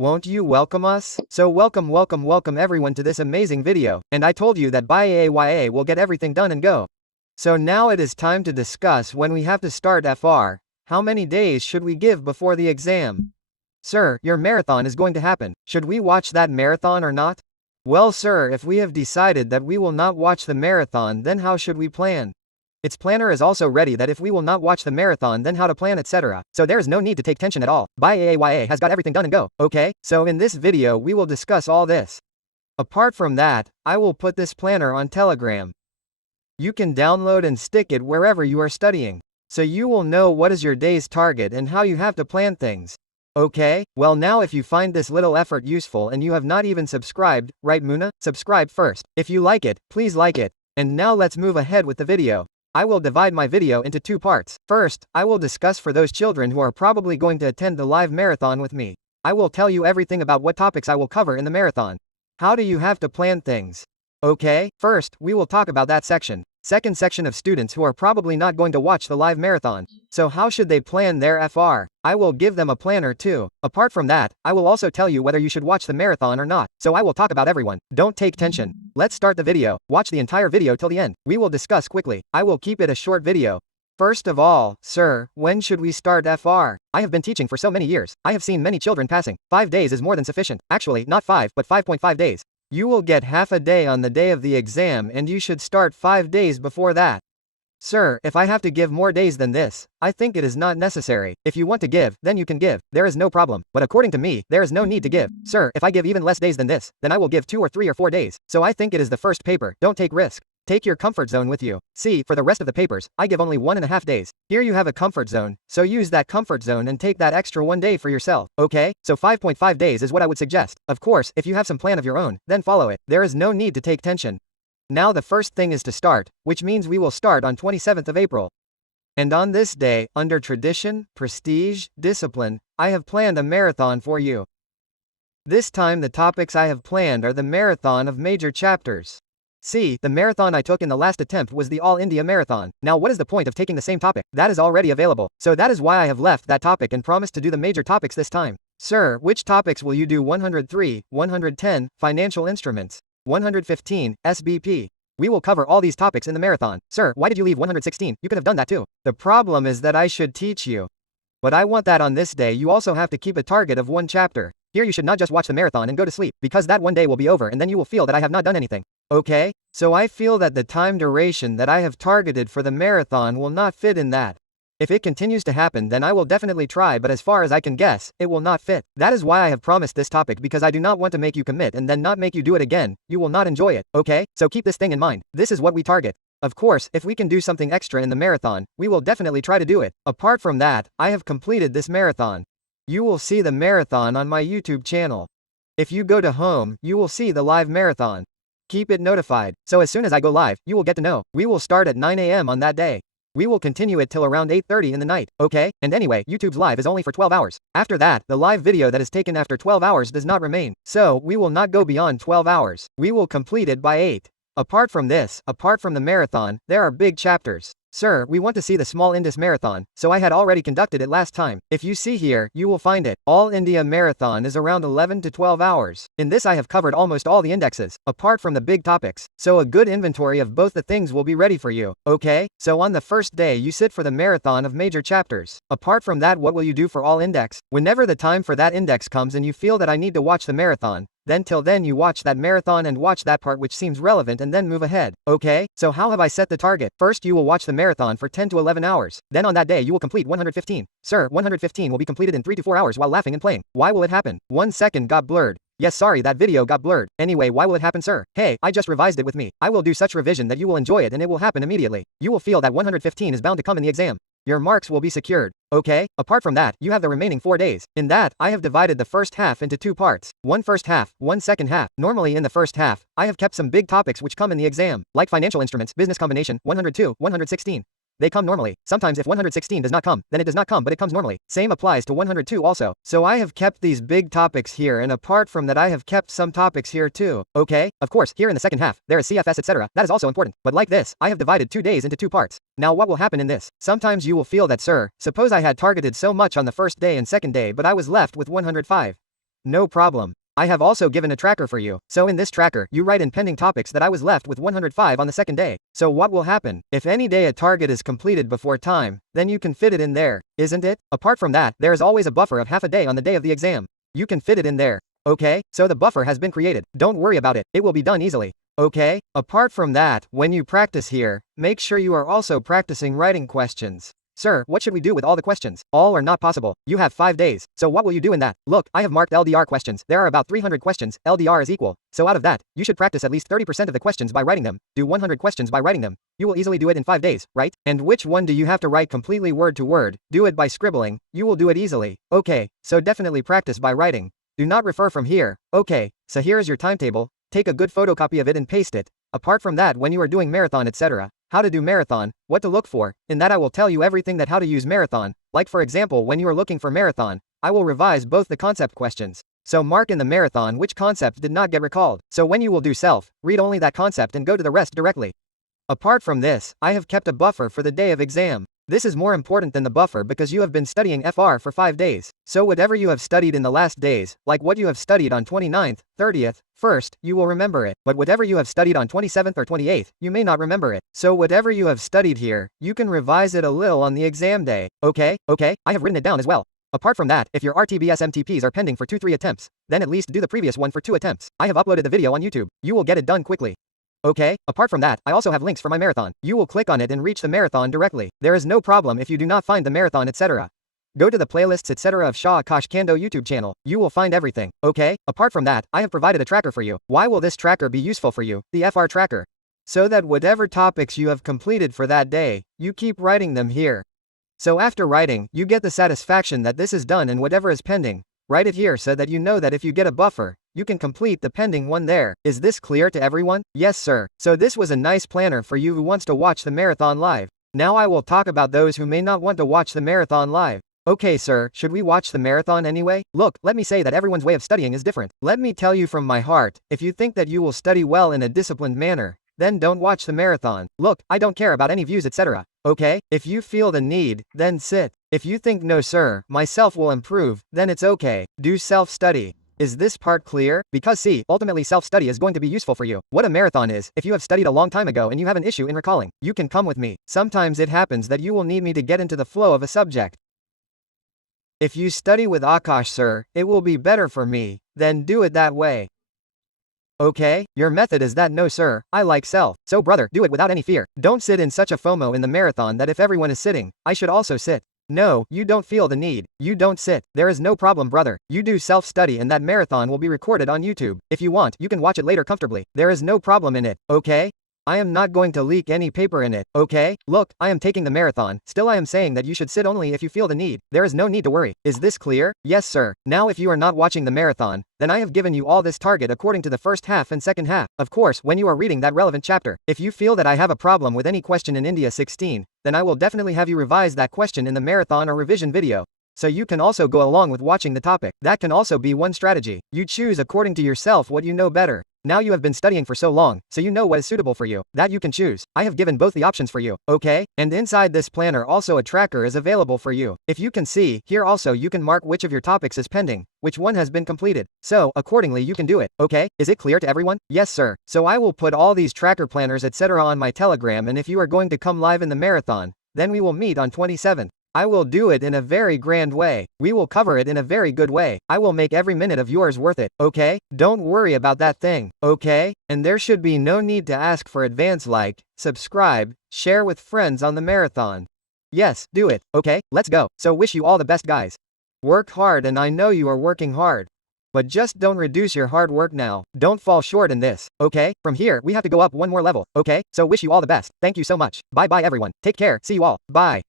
Won't you welcome us? So welcome everyone to this amazing video, and I told you that by AAYA we'll get everything done and go. So now it is time to discuss when we have to start FR. How many days should we give before the exam? Sir, your marathon is going to happen. Should we watch that marathon or not? Well sir, if we have decided that we will not watch the marathon, then how should we plan? Its planner is also ready that if we will not watch the marathon, then how to plan, etc. So there is no need to take tension at all. By AAYA has got everything done and go, okay? So in this video we will discuss all this. Apart from that, I will put this planner on Telegram. You can download and stick it wherever you are studying. So you will know what is your day's target and how you have to plan things. Okay? Well now if you find this little effort useful and you have not even subscribed, right Muna? Subscribe first. If you like it, please like it. And now let's move ahead with the video. I will divide my video into two parts. First, I will discuss for those children who are probably going to attend the live marathon with me. I will tell you everything about what topics I will cover in the marathon. How do you have to plan things? Okay, first, we will talk about that section. Second section of students who are probably not going to watch the live marathon. So how should they plan their FR? I will give them a planner too. Apart from that, I will also tell you whether you should watch the marathon or not. So I will talk about everyone. Don't take tension. Let's start the video. Watch the entire video till the end. We will discuss quickly. I will keep it a short video. First of all, sir, when should we start FR? I have been teaching for so many years. I have seen many children passing. 5 days is more than sufficient. Actually, not 5, but 5.5 days. You will get half a day on the day of the exam and you should start 5 days before that. Sir, if I have to give more days than this, I think it is not necessary. If you want to give, then you can give. There is no problem. But according to me, there is no need to give. Sir, if I give even less days than this, then I will give 2 or 3 or 4 days. So I think it is the first paper. Don't take risk. Take your comfort zone with you. See, for the rest of the papers, I give only 1.5 days. Here you have a comfort zone, so use that comfort zone and take that extra 1 day for yourself, okay? So 5.5 days is what I would suggest. Of course, if you have some plan of your own, then follow it. There is no need to take tension. Now the first thing is to start, which means we will start on 27th of April. And on this day, under tradition, prestige, discipline, I have planned a marathon for you. This time the topics I have planned are the marathon of major chapters. See, the marathon I took in the last attempt was the All India Marathon. Now what is the point of taking the same topic? That is already available. So that is why I have left that topic and promised to do the major topics this time. Sir, which topics will you do? 103, 110, Financial Instruments, 115, SBP. We will cover all these topics in the marathon. Sir, why did you leave 116? You could have done that too. The problem is that I should teach you. But I want that on this day you also have to keep a target of 1 chapter. Here you should not just watch the marathon and go to sleep, because that 1 day will be over and then you will feel that I have not done anything. Okay? So I feel that the time duration that I have targeted for the marathon will not fit in that. If it continues to happen then I will definitely try, but as far as I can guess, it will not fit. That is why I have promised this topic, because I do not want to make you commit and then not make you do it again. You will not enjoy it, okay? So keep this thing in mind. This is what we target. Of course, if we can do something extra in the marathon, we will definitely try to do it. Apart from that, I have completed this marathon. You will see the marathon on my YouTube channel. If you go to home, you will see the live marathon. Keep it notified, so as soon as I go live, you will get to know. We will start at 9 AM on that day. We will continue it till around 8:30 in the night, okay? And anyway, YouTube's live is only for 12 hours. After that, the live video that is taken after 12 hours does not remain. So, we will not go beyond 12 hours. We will complete it by 8. Apart from this, apart from the marathon, there are big chapters. Sir, we want to see the Small Indus Marathon, so I had already conducted it last time. If you see here, you will find it. All India Marathon is around 11 to 12 hours. In this I have covered almost all the indexes, apart from the big topics. So a good inventory of both the things will be ready for you, okay? So on the first day you sit for the marathon of major chapters. Apart from that, what will you do for all index? Whenever the time for that index comes and you feel that I need to watch the marathon, then till then you watch that marathon and watch that part which seems relevant and then move ahead, okay? So how have I set the target? First you will watch the marathon for 10 to 11 hours. Then on that day you will complete 115. Sir, 115 will be completed in 3 to 4 hours while laughing and playing. Why will it happen? 1 second got blurred. Yes, sorry, that video got blurred. Anyway, why will it happen, sir? Hey, I just revised it with me. I will do such revision that you will enjoy it and it will happen immediately. You will feel that 115 is bound to come in the exam. Your marks will be secured. Okay? Apart from that, you have the remaining 4 days. In that, I have divided the first half into 2 parts. 1 first half, 1 second half. Normally in the first half, I have kept some big topics which come in the exam, like financial instruments, business combination, 102, 116. They come normally. Sometimes if 116 does not come, then it does not come, but it comes normally. Same applies to 102 also. So I have kept these big topics here, and apart from that I have kept some topics here too. Okay? Of course, here in the second half, there is CFS etc. That is also important. But like this, I have divided 2 days into 2 parts. Now what will happen in this? Sometimes you will feel that, sir, suppose I had targeted so much on the first day and second day but I was left with 105. No problem. I have also given a tracker for you. So in this tracker, you write in pending topics that I was left with 105 on the second day. So what will happen? If any day a target is completed before time, then you can fit it in there, isn't it? Apart from that, there is always a buffer of half a day on the day of the exam. You can fit it in there. Okay, so the buffer has been created. Don't worry about it. It will be done easily. Okay? Apart from that, when you practice here, make sure you are also practicing writing questions. Sir, what should we do with all the questions? All are not possible. You have 5 days. So what will you do in that? Look, I have marked LDR questions. There are about 300 questions. LDR is equal. So out of that, you should practice at least 30% of the questions by writing them. Do 100 questions by writing them. You will easily do it in 5 days, right? And which one do you have to write completely word to word? Do it by scribbling. You will do it easily. Okay, so definitely practice by writing. Do not refer from here. Okay, so here is your timetable. Take a good photocopy of it and paste it. Apart from that, when you are doing marathon, etc., how to do marathon, what to look for, in that I will tell you everything that how to use marathon. Like for example, when you are looking for marathon, I will revise both the concept questions. So mark in the marathon which concept did not get recalled. So when you will do self, read only that concept and go to the rest directly. Apart from this, I have kept a buffer for the day of exam. This is more important than the buffer because you have been studying FR for 5 days. So whatever you have studied in the last days, like what you have studied on 29th, 30th, 1st, you will remember it. But whatever you have studied on 27th or 28th, you may not remember it. So whatever you have studied here, you can revise it a little on the exam day. Okay, I have written it down as well. Apart from that, if your RTBS MTPs are pending for 2-3 attempts, then at least do the previous one for 2 attempts. I have uploaded the video on YouTube. You will get it done quickly. Okay, apart from that, I also have links for my marathon. You will click on it and reach the marathon directly. There is no problem if you do not find the marathon, etc. Go to the playlists, etc. of Aakash Kandoi YouTube channel. You will find everything. Okay, apart from that, I have provided a tracker for you. Why will this tracker be useful for you? The FR tracker. So that whatever topics you have completed for that day, you keep writing them here. So after writing, you get the satisfaction that this is done and whatever is pending, write it here so that you know that if you get a buffer, you can complete the pending one there. Is this clear to everyone? Yes, sir. So this was a nice planner for you who wants to watch the marathon live. Now I will talk about those who may not want to watch the marathon live. Okay, sir, should we watch the marathon anyway? Look, let me say that everyone's way of studying is different. Let me tell you from my heart, if you think that you will study well in a disciplined manner, then don't watch the marathon. Look, I don't care about any views, etc. Okay? If you feel the need, then sit. If you think no, sir, myself will improve, then it's okay. Do self-study. Is this part clear? Because see, ultimately self-study is going to be useful for you. What a marathon is, if you have studied a long time ago and you have an issue in recalling, you can come with me. Sometimes it happens that you will need me to get into the flow of a subject. If you study with Aakash, sir, it will be better for me. Then do it that way. Okay, your method is that no, sir, I like self. So brother, do it without any fear. Don't sit in such a FOMO in the marathon that if everyone is sitting, I should also sit. No, you don't feel the need. You don't sit. There is no problem, brother. You do self-study and that marathon will be recorded on YouTube. If you want, you can watch it later comfortably. There is no problem in it, okay? I am not going to leak any paper in it, okay? Look, I am taking the marathon. Still I am saying that you should sit only if you feel the need. There is no need to worry. Is this clear? Yes, sir. Now if you are not watching the marathon, then I have given you all this target according to the first half and second half. Of course, when you are reading that relevant chapter, if you feel that I have a problem with any question in India 16, then I will definitely have you revise that question in the marathon or revision video. So you can also go along with watching the topic. That can also be one strategy. You choose according to yourself what you know better. Now you have been studying for so long, so you know what is suitable for you. That you can choose. I have given both the options for you, okay? And inside this planner also a tracker is available for you. If you can see, here also you can mark which of your topics is pending, which one has been completed. So, accordingly you can do it, okay? Is it clear to everyone? Yes, sir. So I will put all these tracker planners etc. on my Telegram, and if you are going to come live in the marathon, then we will meet on 27th. I will do it in a very grand way. We will cover it in a very good way. I will make every minute of yours worth it, okay? Don't worry about that thing, okay? And there should be no need to ask for advance like, subscribe, share with friends on the marathon. Yes, do it, okay? Let's go. So wish you all the best, guys. Work hard, and I know you are working hard. But just don't reduce your hard work now. Don't fall short in this, okay? From here, we have to go up one more level, okay? So wish you all the best. Thank you so much. Bye bye everyone. Take care. See you all. Bye.